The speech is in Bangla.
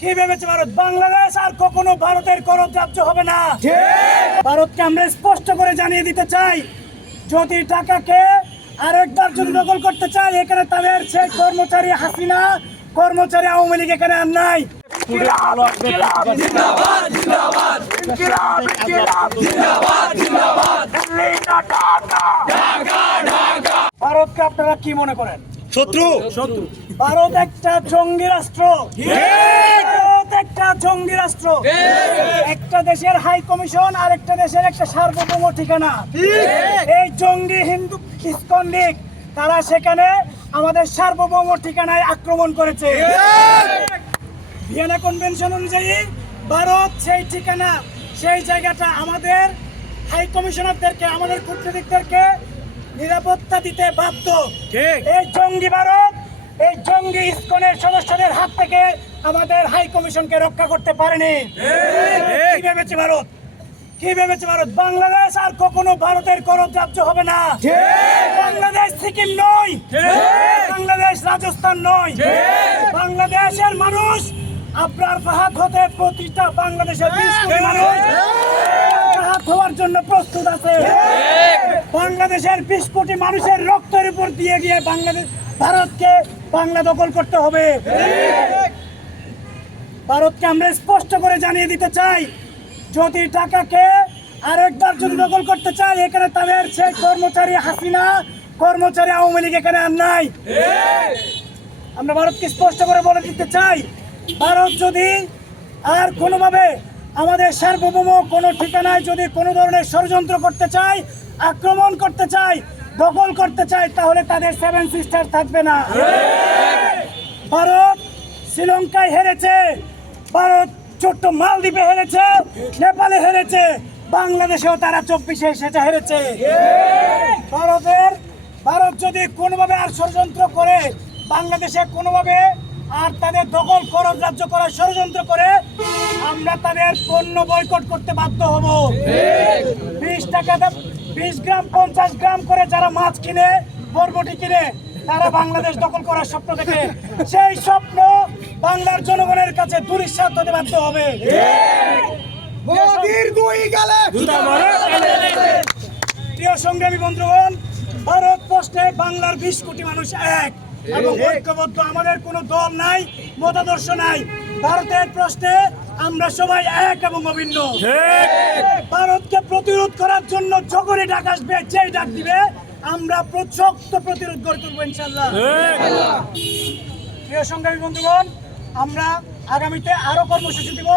কি ভেবেছে ভারত? বাংলাদেশ আর কখনো ভারতের করদ রাজ্য হবে না। ভারতকে আমরা স্পষ্ট করে জানিয়ে দিতে চাই, যদি টাকাকে আরেকবার যদি দখল করতে চাই, এখানে তাদের সেই কর্মচারী হাসিনা, কর্মচারী আওয়ামী লীগ এখানে আর নাই। ভারতকে আপনারা কি মনে করেন? শত্রু। ভারত একটা জঙ্গি রাষ্ট্র। ভারত একটা জঙ্গি রাষ্ট্র। একটা দেশের হাই কমিশন আর একটা দেশের একটা সার্বভৌম ঠিকানা। এই জঙ্গি হিন্দু ইসকন লীগ তারা সেখানে আমাদের সার্বভৌম ঠিকানায় আক্রমণ করেছে। ভিয়েনা কনভেনশন অনুযায়ী ভারত সেই ঠিকানা, সেই জায়গাটা আমাদের হাই কমিশনারদেরকে, আমাদের কূটনীতিকদেরকে নিরাপত্তা দিতে বাধ্য। এই জঙ্গি ভারত, এই জঙ্গি ইসকনের সদস্যদের হাত থেকে আমাদের হাই কমিশনকে রক্ষা করতে পারেনি। কি ভেবেছে ভারত? কি ভেবেছে ভারত? বাংলাদেশ আর কখনো ভারতের করদ রাজ্য হবে না। বাংলাদেশ সিকিম নয়, বাংলাদেশ রাজস্থান নয়। বাংলাদেশের মানুষ আপনার ফাহাদ হতে প্রতিটা বাংলাদেশের 20 কোটি মানুষ ফাহাদ হওয়ার জন্য প্রস্তুত আছে। বাংলাদেশের 20 কোটি মানুষের রক্তের উপর দিয়ে গিয়ে বাংলাদেশ ভারতকে বাংলা দখল করতে হবে। ভারতকে আমরা স্পষ্ট করে জানিয়ে দিতে চাই, যদি টাকাকে আরেকবার যদি দখল করতে চাই, এখানে তাদের সেই কর্মচারী হাসিনা, কর্মচারী আওয়ামী লীগ এখানে আর নাই। আমরা ভারতকে স্পষ্ট করে বলে দিতে চাই, ভারত যদি আর কোনোভাবে আমাদের সার্বভৌম কোনো ঠিকানায় যদি কোনো ধরনের ষড়যন্ত্র করতে চায়, আক্রমণ করতে চায়, দখল করতে চায়, তাহলে তাদের 7 সিস্টার থাকবে না। ভারত শ্রীলঙ্কায় হেরেছে, ভারত ছোট্ট মালদ্বীপে হেরেছে, নেপালে হেরেছে, বাংলাদেশেও তারা 24-এ এসেছে হেরেছে। ভারত যদি কোনোভাবে আর ষড়যন্ত্র করে, বাংলাদেশে কোনোভাবে আর তাদের দখল করদ রাজ্য করার ষড়যন্ত্র করে, আমরা তাদের পণ্য বয়কট করতে বাধ্য হব। 20 টাকাতে 20 গ্রাম 50 গ্রাম করে যারা মাছ কিনে, বরবটি কিনে, তারা বাংলাদেশ দখল করার স্বপ্ন দেখে, সেই স্বপ্ন বাংলার জনগণের কাছে দুরিশ্বাস হতে বাধ্য হবে। প্রিয় সংগ্রামী বন্ধুগণ, ভারত প্রশ্নে বাংলার 20 কোটি মানুষ এক এবং ঐক্যবদ্ধ। আমাদের কোনো দল নাই, মতাদর্শ নাই। ভারতের প্রশ্নে আমরা সবাই এক এবং অভিন্ন। ভারতকে প্রতিরোধ করার জন্য যখনই ডাক আসবে, যেই ডাক দিবে, আমরা শক্ত প্রতিরোধ গড়ে তুলবো ইনশাআল্লাহ। প্রিয় সংগ্রামী বন্ধুগণ, আমরা আগামীতে আরো কর্মসূচি দিব।